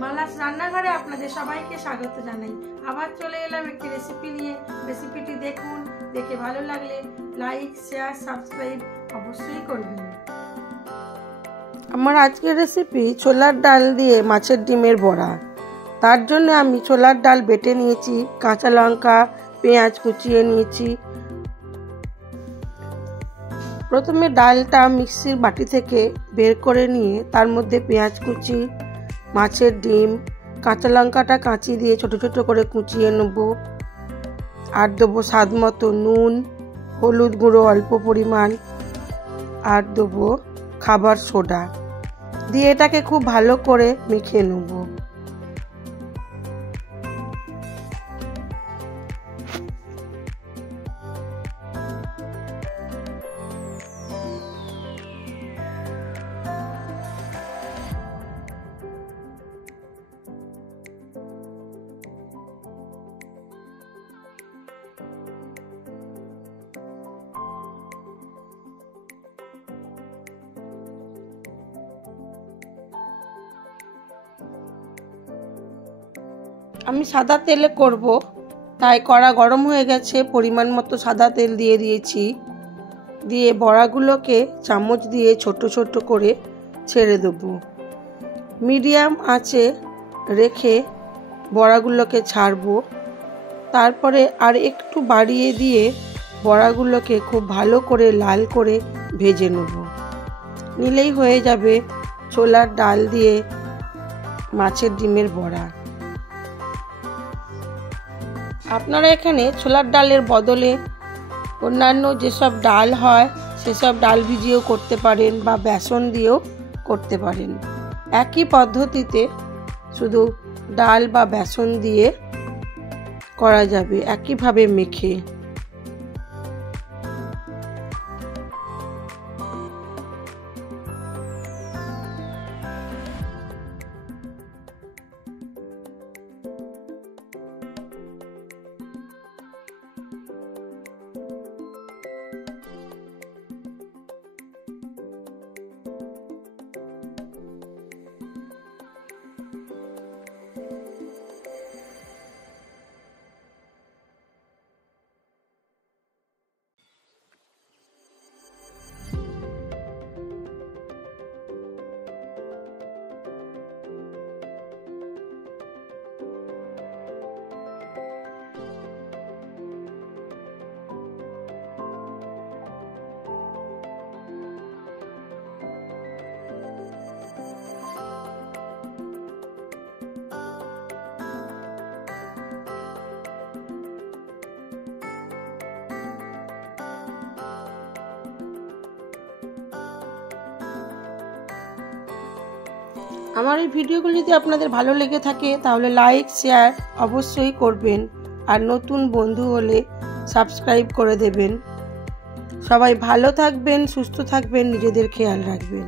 মালাস রান্নাঘরে আপনাদের সবাইকে স্বাগত জানাই। আবার চলে এলাম একটি রেসিপি নিয়ে। রেসিপিটি দেখুন, দেখে ভালো লাগলে লাইক, শেয়ার, সাবস্ক্রাইব অবশ্যই করবেন। আমার আজকের রেসিপি ছোলার ডাল দিয়ে মাছের ডিমের বড়া। তার জন্য আমি ছোলার ডাল বেটে নিয়েছি, কাঁচা লঙ্কা, পেঁয়াজ কুচিয়ে নিয়েছি। প্রথমে ডালটা মিক্সির বাটি থেকে বের করে নিয়ে তার মধ্যে পেঁয়াজ কুচি, মাছের ডিম, কাঁচা লঙ্কাটা কাঁচি দিয়ে ছোট ছোট করে কুচিয়ে নেব। আর দেবো স্বাদ মতো নুন, হলুদ গুঁড়ো অল্প পরিমাণ, আর দেবো খাবার সোডা দিয়ে এটাকে খুব ভালো করে মেখে নেব। আমি সাদা তেলে করব, তাই কড়া গরম হয়ে গেছে। পরিমাণ মতো সাদা তেল দিয়ে দিয়েছি। দিয়ে বড়াগুলোকে চামচ দিয়ে ছোট ছোট করে ছেড়ে দেবো। মিডিয়াম আঁচে রেখে বড়াগুলোকে ছাড়বো। তারপরে আর একটু বাড়িয়ে দিয়ে বড়াগুলোকে খুব ভালো করে লাল করে ভেজে নেব। নিলেই হয়ে যাবে ছোলার ডাল দিয়ে মাছের ডিমের বড়া। আপনারা এখানে ছোলার ডালের বদলে অন্যান্য যেসব ডাল হয় সেসব ডাল ভিজিয়েও করতে পারেন বা বেসন দিয়েও করতে পারেন। একই পদ্ধতিতে শুধু ডাল বা বেসন দিয়ে করা যাবে, একইভাবে মেখে। আমার এই ভিডিওগুলো যদি আপনাদের ভালো লেগে থাকে তাহলে লাইক, শেয়ার অবশ্যই করবেন। আর নতুন বন্ধু হলে সাবস্ক্রাইব করে দেবেন। সবাই ভালো থাকবেন, সুস্থ থাকবেন, নিজেদের খেয়াল রাখবেন।